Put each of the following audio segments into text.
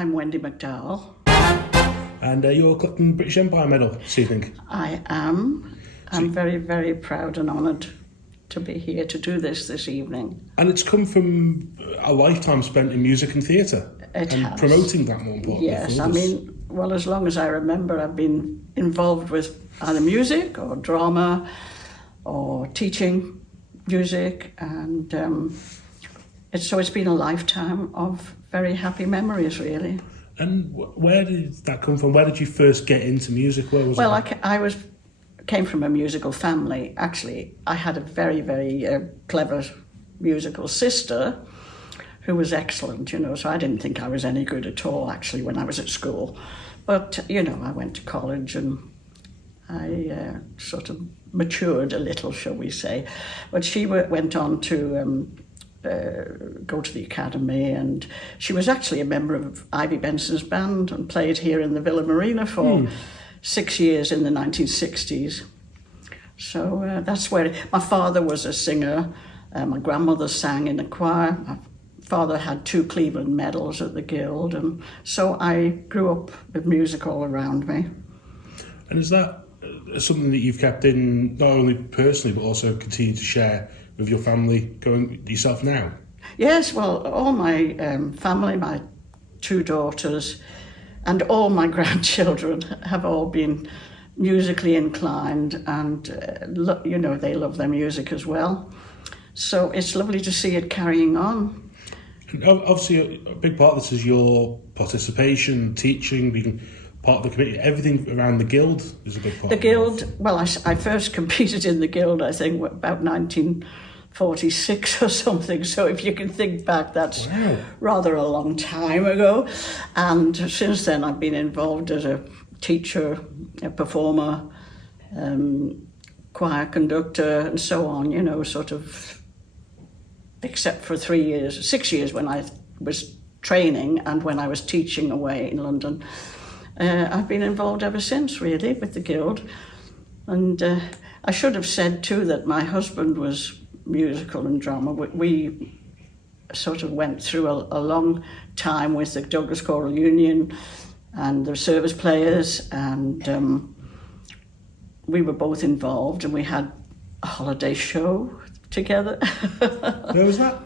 I'm Wendy McDowell. And you're collecting British Empire Medal this evening. I am. I'm very, very proud and honoured to be here to do this evening. And it's come from a lifetime spent in music and theatre. It and has. Promoting that, more importantly. Yes, I mean, well, as long as I remember, I've been involved with either music or drama or teaching music, and it's been a lifetime of very happy memories, really. And where did that come from? Where did you first get into music? Where was well, it? I came from a musical family. Actually, I had a very, very clever musical sister who was excellent, so I didn't think I was any good at all, actually, when I was at school. But, I went to college and I sort of matured a little, shall we say. But she went on to go to the academy, and she was actually a member of Ivy Benson's band and played here in the Villa Marina for 6 years in the 1960s. So that's where my father was a singer. My grandmother sang in a choir. My father had 2 Cleveland medals at the Guild, and so I grew up with music all around me. And is that something that you've kept in, not only personally, but also continue to share with your family going yourself now? Yes, well, all my family, my 2 daughters, and all my grandchildren have all been musically inclined, and they love their music as well. So it's lovely to see it carrying on. And obviously, a big part of this is your participation, teaching, being part of the committee. Everything around the Guild is a big part. The Guild, well, I first competed in the Guild, I think, about 1946 or something. So if you can think back, that's rather a long time ago. And since then, I've been involved as a teacher, a performer, choir conductor, and so on, sort of, except for 6 years when I was training and when I was teaching away in London. I've been involved ever since, really, with the Guild. And I should have said, too, that my husband was musical and drama. We sort of went through a long time with the Douglas Choral Union and the service players, and we were both involved, and we had a holiday show together. Where was that?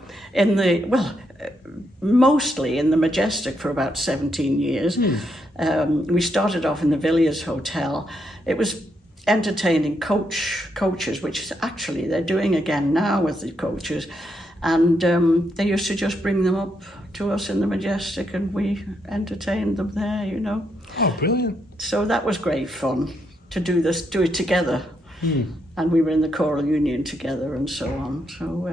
Mostly in the Majestic for about 17 years. We started off in the Villiers Hotel. It was entertaining coaches, which actually they're doing again now with the coaches. And they used to just bring them up to us in the Majestic, and we entertained them there, Oh, brilliant. So that was great fun to do it together. And we were in the Choral Union together and so on. So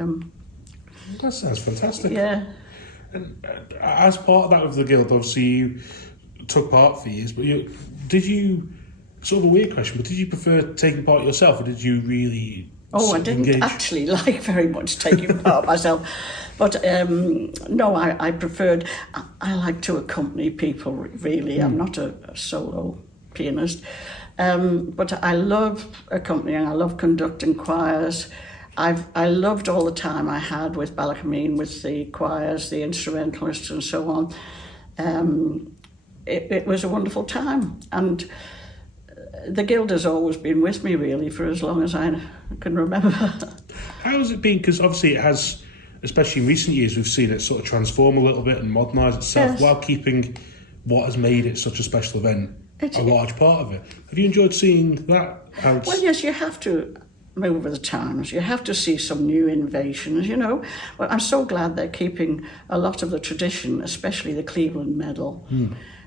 that sounds fantastic. Yeah. And as part of that with the Guild, obviously you took part for years, but did you, sort of a weird question, but did you prefer taking part yourself, or did you really I didn't actually like very much taking part myself. But no, I preferred, I like to accompany people, really. I'm not a solo pianist. But I love accompanying, I love conducting choirs. I loved all the time I had with Ballachameen, with the choirs, the instrumentalists and so on. It was a wonderful time. And the Guild has always been with me, really, for as long as I can remember. How has it been? Because obviously it has, especially in recent years, we've seen it sort of transform a little bit and modernise itself, while keeping what has made it such a special event a large part of it. Have you enjoyed seeing that? Well, yes, you have to move with the times. You have to see some new innovations, Well, I'm so glad they're keeping a lot of the tradition, especially the Cleveland medal,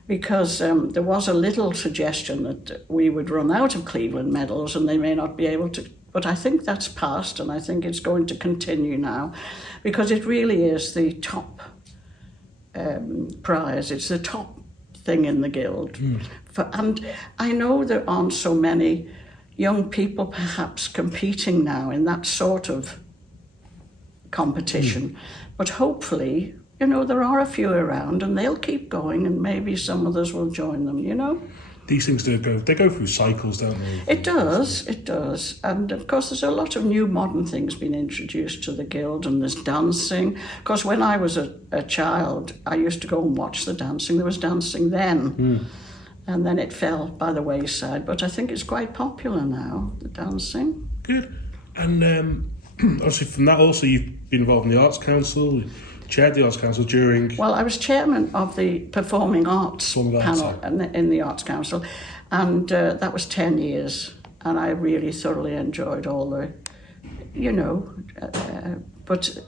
because there was a little suggestion that we would run out of Cleveland medals and they may not be able to. But I think that's past, and I think it's going to continue now, because it really is the top prize. It's the top thing in the Guild. And I know there aren't so many young people perhaps competing now in that sort of competition, but hopefully, there are a few around and they'll keep going, and maybe some others will join them, these things they go through cycles, don't they? It does. And of course there's a lot of new modern things being introduced to the Guild, and there's dancing. Of course, when I was a child, I used to go and watch the dancing. There was dancing then. And then it fell by the wayside. But I think it's quite popular now, the dancing. Good. And obviously from that also you've been involved in the Arts Council, chaired the Arts Council during... Well, I was chairman of the Performing Arts panel in the Arts Council, and that was 10 years, and I really thoroughly enjoyed all the, but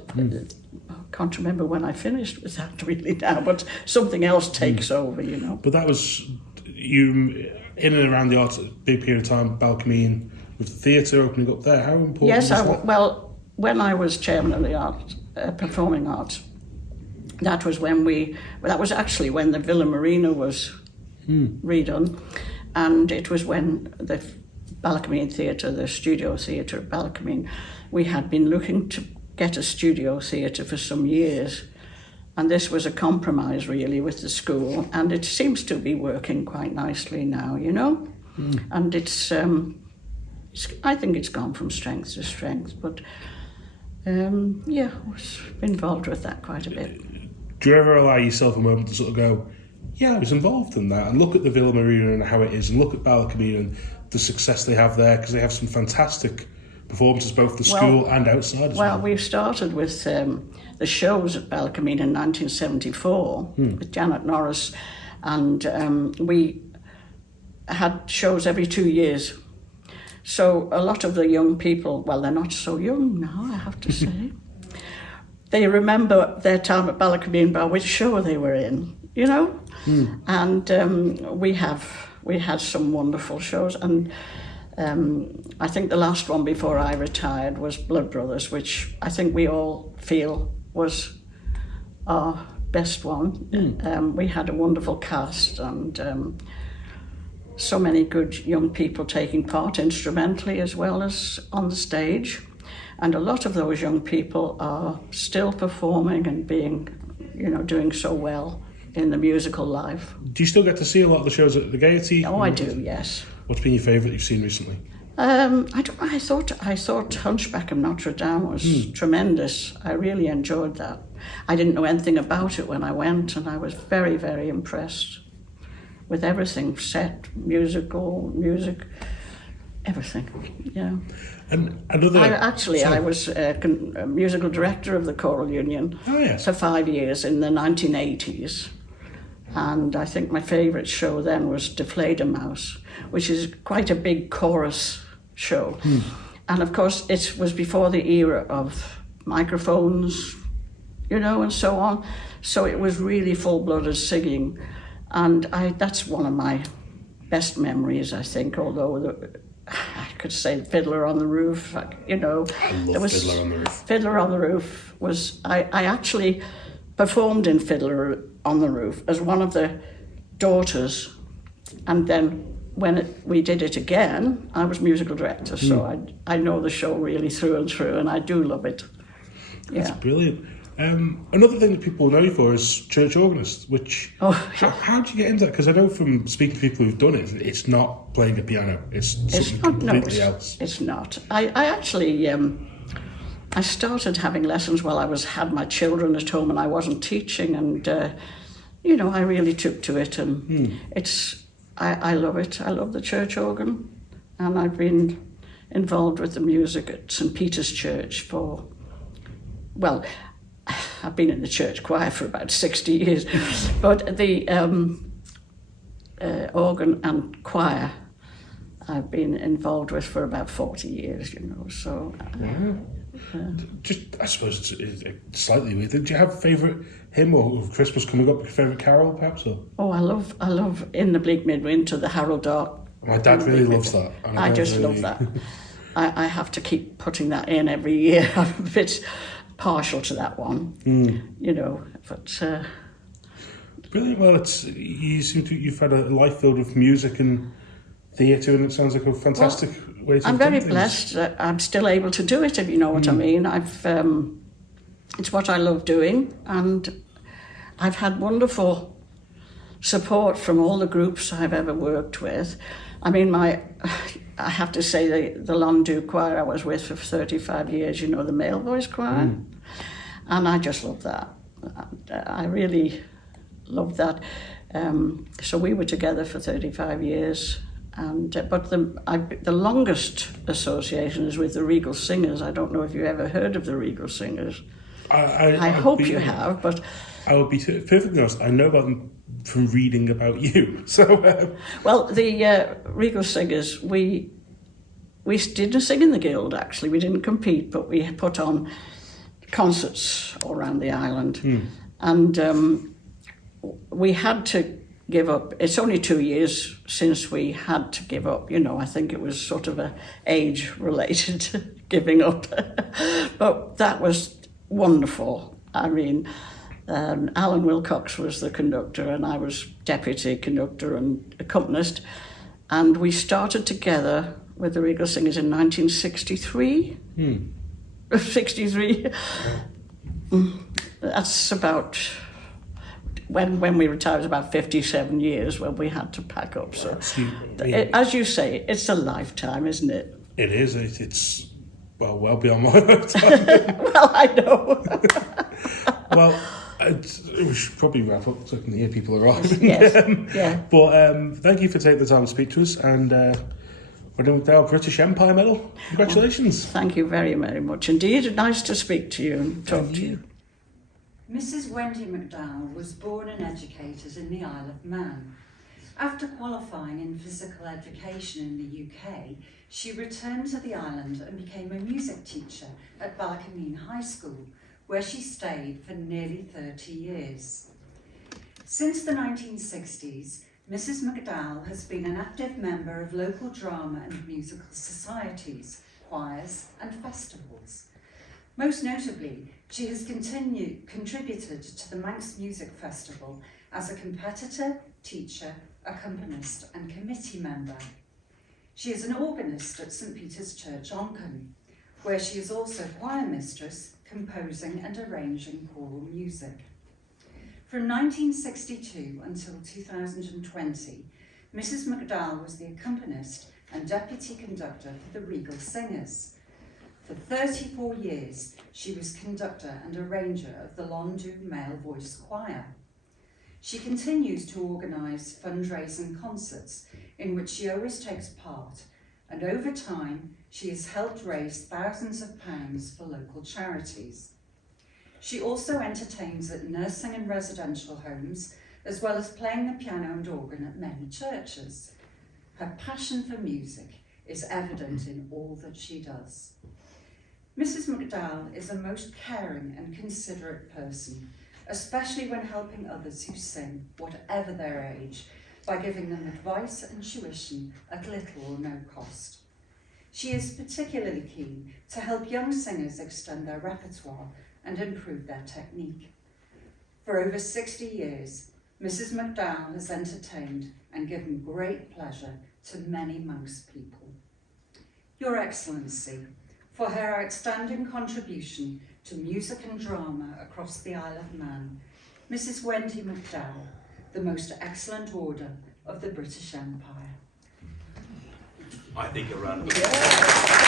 I can't remember when I finished with that really now, but something else takes over, But that was, you, in and around the arts, a big period of time, Balcomine, with the theatre opening up there, how important was that? Well, when I was chairman of the Performing Arts, that was actually when the Villa Marina was redone, and it was when the Balcomine Theatre, the studio theatre at Balcomine, we had been looking to get a studio theatre for some years, and this was a compromise really with the school, and it seems to be working quite nicely now, and it's I think it's gone from strength to strength, but I was involved with that quite a bit. Do you ever allow yourself a moment to sort of go, yeah, I was involved in that, and look at the Villa Marina and how it is, and look at Balcomine and the success they have there, because they have some fantastic performances, both the school and outside as well. Well, we started with the shows at Balcomine in 1974 with Janet Norris, and we had shows every 2 years. So a lot of the young people, well, they're not so young now, I have to say. They remember their time at Balcomine by which show they were in, And we had some wonderful shows, and I think the last one before I retired was Blood Brothers, which I think we all feel was our best one. We had a wonderful cast, and so many good young people taking part instrumentally as well as on the stage. And a lot of those young people are still performing and being, doing so well in the musical life. Do you still get to see a lot of the shows at the Gaiety? Oh, I do, yes. What's been your favourite you've seen recently? I thought Hunchback of Notre Dame was tremendous. I really enjoyed that. I didn't know anything about it when I went, and I was very, very impressed with everything, set, music, everything, yeah. And another... I was a musical director of the Choral Union for 5 years in the 1980s. And I think my favourite show then was De Fledermaus, which is quite a big chorus show. And of course, it was before the era of microphones, and so on. So it was really full-blooded singing. And that's one of my best memories, I think, although I could say Fiddler on the Roof, I love Fiddler on the Roof. Fiddler on the Roof was, I actually performed in Fiddler on the Roof as one of the daughters, and then when we did it again, I was musical director, so I know the show really through and through, and I do love it. That's brilliant. Another thing that people know you for is church organist, which, how do you get into that? Because I know from speaking to people who've done it, it's not playing a piano, it's something completely else. It's not. I actually, I started having lessons while I had my children at home and I wasn't teaching, and, I really took to it, and I love it. I love the church organ, and I've been involved with the music at St. Peter's Church I've been in the church choir for about 60 years, but the organ and choir I've been involved with for about 40 years, so... I suppose it's slightly weird. Do you have a favourite hymn or Christmas coming up, your favourite carol perhaps? Or? Oh, I love In the Bleak Midwinter, the Harold Dark. My dad really loves that. I just love that. I have to keep putting that in every year. I'm a bit partial to that one, but... Brilliant. Well, you've had a life filled with music and theatre, and it sounds like a fantastic way to... I'm very blessed that I'm still able to do it, if you know what I mean. It's what I love doing, and I've had wonderful support from all the groups I've ever worked with. I mean, I have to say the Londu choir I was with for 35 years, you know, the male voice choir. And I just love that. I really love that. So we were together for 35 years. And but the longest association is with the Regal Singers. I don't know if you've ever heard of the Regal Singers. I hope you have, but... I would be perfectly honest, I know about them from reading about you. So, well, the Regal Singers, we didn't sing in the guild, actually. We didn't compete, but we put on concerts all around the island. And we had to give up. It's only 2 years since we had to give up. You know, I think it was sort of a age-related giving up. But that was wonderful. I mean... Alan Wilcox was the conductor and I was deputy conductor and accompanist, and we started together with the Regal Singers in 1963. 63. That's about when we retired, was about 57 years when we had to pack up. So, as you say, it's a lifetime, isn't it? It is. It's well beyond my lifetime. Well, I know. Well. We should probably wrap up so I can hear people arriving. Yes, yeah. But thank you for taking the time to speak to us, and we're with our British Empire Medal. Congratulations. Well, thank you very, very much indeed. Nice to speak to you and talk to you. Mrs Wendy McDowell was born and educated in the Isle of Man. After qualifying in physical education in the UK, she returned to the island and became a music teacher at Ballacameen High School, where she stayed for nearly 30 years. Since the 1960s, Mrs McDowell has been an active member of local drama and musical societies, choirs and festivals. Most notably, she has contributed to the Manx Music Festival as a competitor, teacher, accompanist and committee member. She is an organist at St Peter's Church, Onchan, where she is also choir mistress, composing and arranging choral music. From 1962 until 2020, Mrs McDowell was the accompanist and deputy conductor for the Regal Singers. For 34 years, she was conductor and arranger of the Londu Male Voice Choir. She continues to organise fundraising concerts in which she always takes part, and over time, she has helped raise thousands of pounds for local charities. She also entertains at nursing and residential homes, as well as playing the piano and organ at many churches. Her passion for music is evident in all that she does. Mrs McDowell is a most caring and considerate person, especially when helping others who sing, whatever their age, by giving them advice and tuition at little or no cost. She is particularly keen to help young singers extend their repertoire and improve their technique. For over 60 years, Mrs McDowell has entertained and given great pleasure to many Manx people. Your Excellency, for her outstanding contribution to music and drama across the Isle of Man, Mrs Wendy McDowell, the most excellent order of the British Empire. I think a round of applause.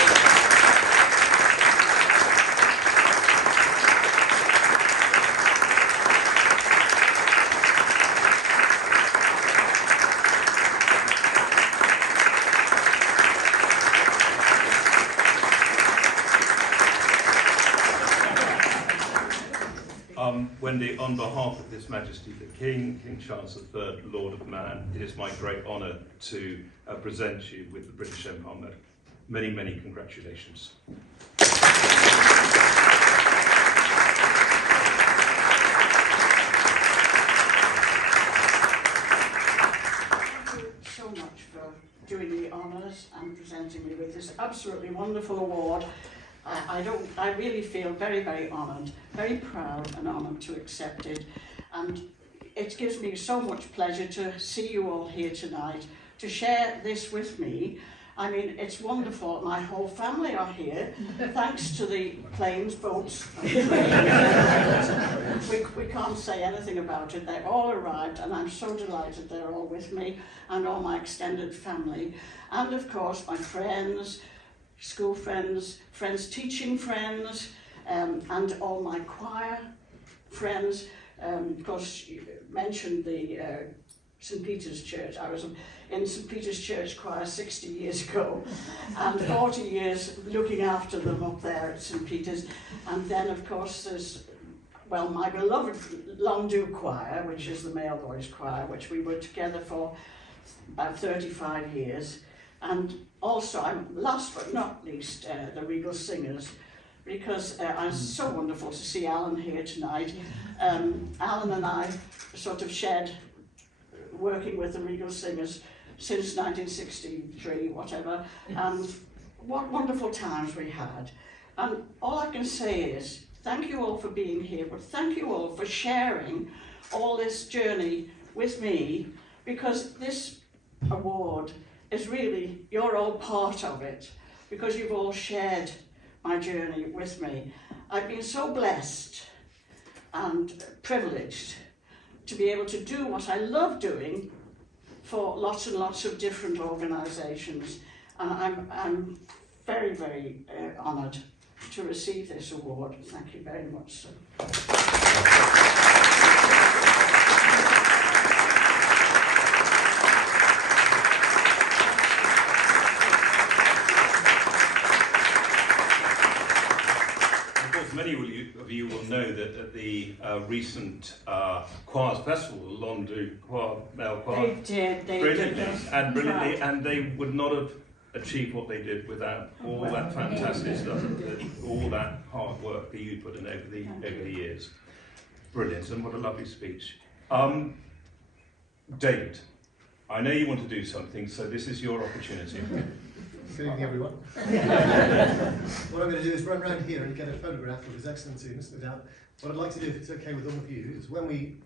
Wendy, on behalf of His Majesty the King, King Charles III, Lord of Man, it is my great honour to present you with the British Empire Medal. Many, many congratulations. Thank you so much for doing the honours and presenting me with this absolutely wonderful award. I really feel very, very honoured, very proud and honoured to accept it. And it gives me so much pleasure to see you all here tonight, to share this with me. I mean, it's wonderful. My whole family are here, thanks to the planes, boats. we can't say anything about it. They've all arrived, and I'm so delighted they're all with me, and all my extended family. And of course, my friends, school friends, teaching friends, and all my choir friends. Of course, you mentioned the St Peter's Church. I was in St Peter's Church choir 60 years ago, and 40 years looking after them up there at St Peter's. And then, of course, there's, well, my beloved Londu choir, which is the male voice choir, which we were together for about 35 years. And also, last but not least, the Regal Singers, because it's so wonderful to see Alan here tonight. Alan and I sort of shared working with the Regal Singers since 1963, whatever, and what wonderful times we had. And all I can say is, thank you all for being here, but thank you all for sharing all this journey with me, because this award is really, you're all part of it, because you've all shared my journey with me. I've been so blessed and privileged to be able to do what I love doing for lots and lots of different organisations, and I'm very, very honoured to receive this award. Thank you very much, sir. Many of you will know that at the recent Choirs Festival, Londu Male Choir, They did. Brilliantly, and they would not have achieved what they did without all that fantastic stuff, all that hard work that you put in over the years. Brilliant, and what a lovely speech. David, I know you want to do something, so this is your opportunity. Good evening, everyone. What I'm going to do is run around here and get a photograph of His Excellency, Mrs McDowell. What I'd like to do, if it's okay with all of you, is when we...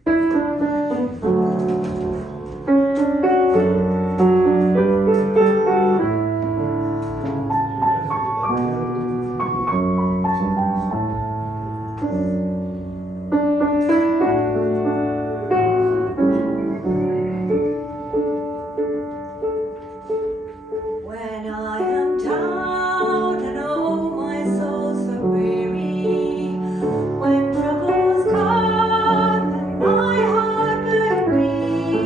When troubles come and my heart burns.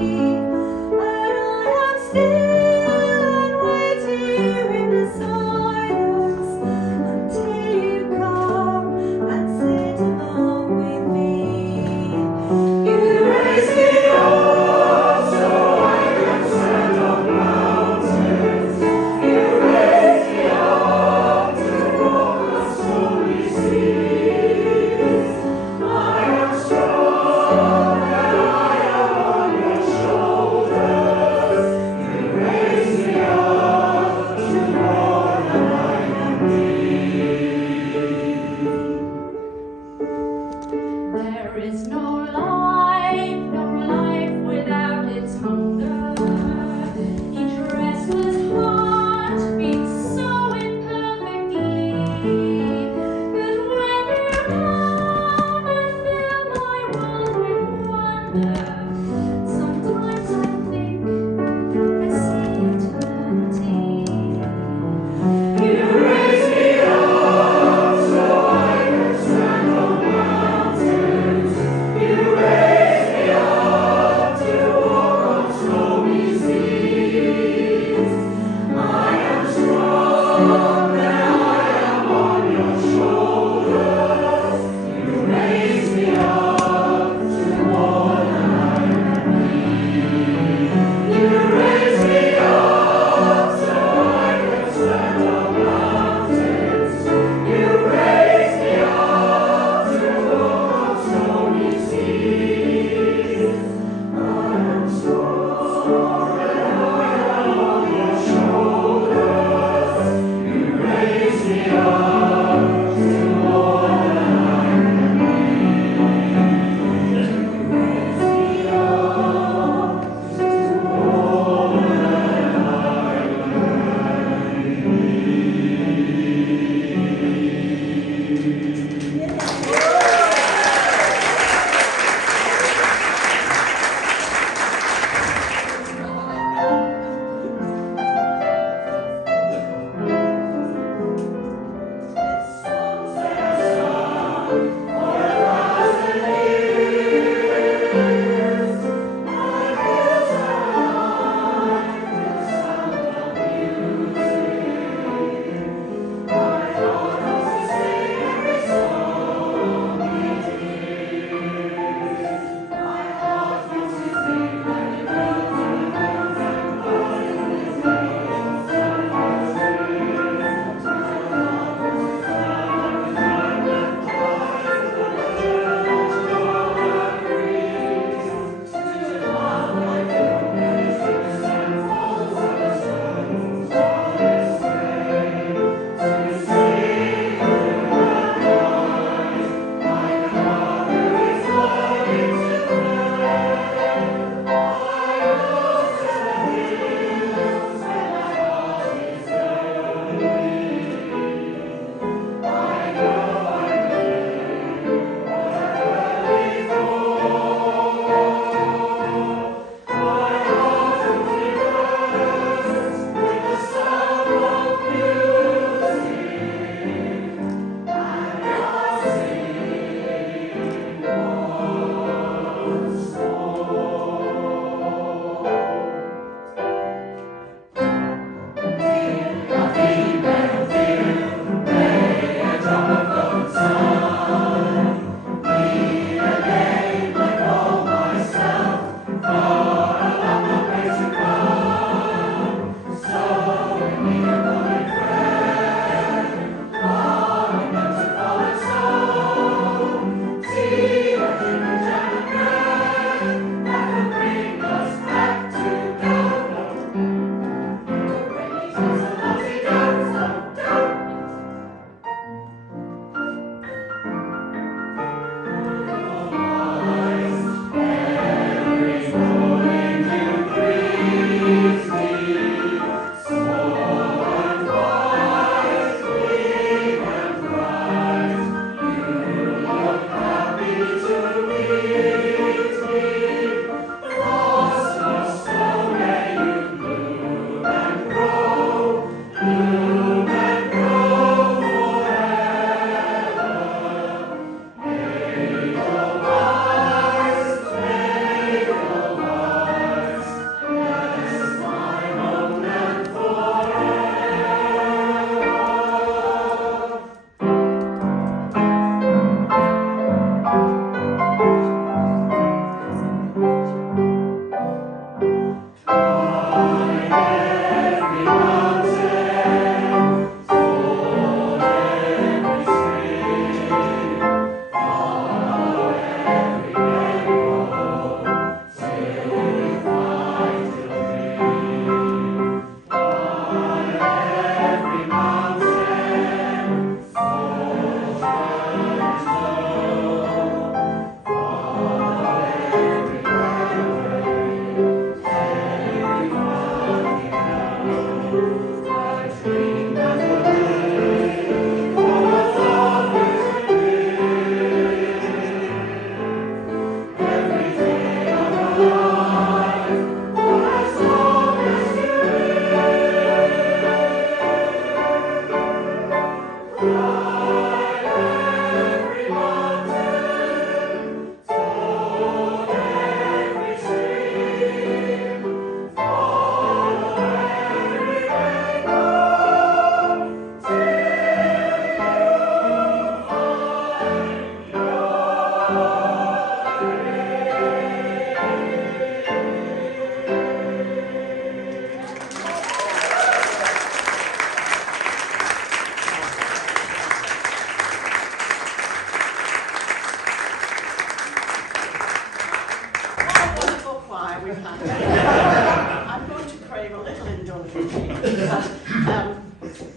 we've had. I'm going to crave a little indulgence here.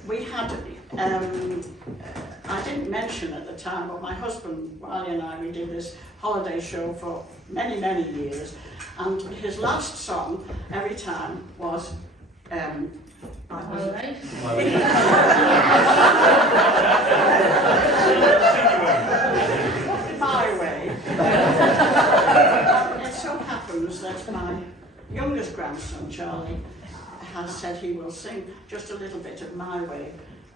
We had, I didn't mention at the time, but my husband, Wally, and I, we did this holiday show for many, many years, and his last song every time was My Way. It so happens that my youngest grandson, Charlie, has said he will sing just a little bit of My Way,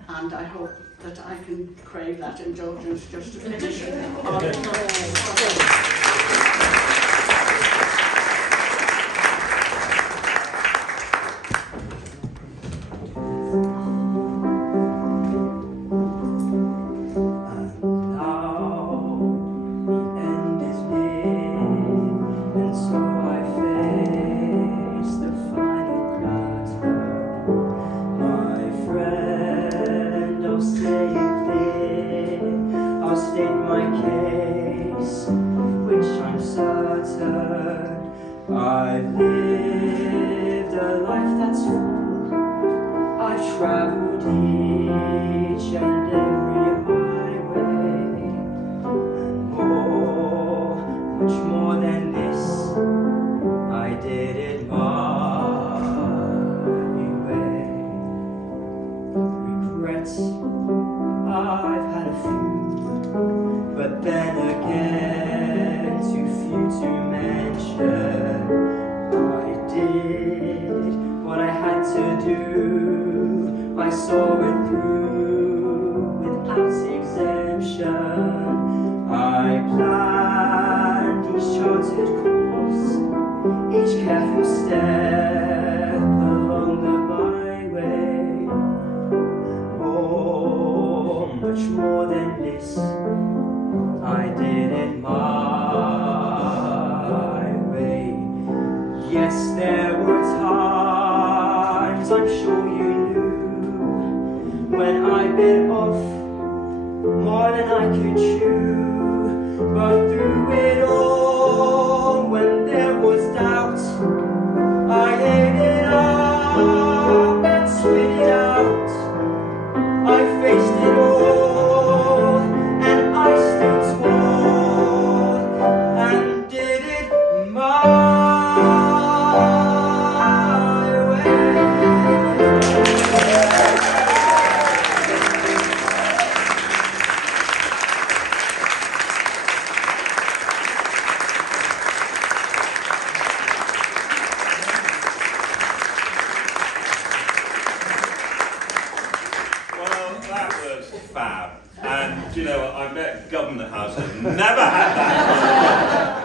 and I hope that I can crave that indulgence just to finish it. I've lived a life that's full. I've traveled each and every highway, and more, much more than this, I did it my way. Regrets, I've had a few, but then again, too few to mention. I did what I had to do, I saw it through without exemption. I planned each charted course, each careful step along the byway. Oh, much more than this, I did it my way. Yes, there were times, I'm sure you knew, when I bit off more than I could chew. But through it all, when there was doubt, I ate it up and spit it out. I faced it all, and I stood tall, and did it my fab. And do you know what? I bet Government House has never had that.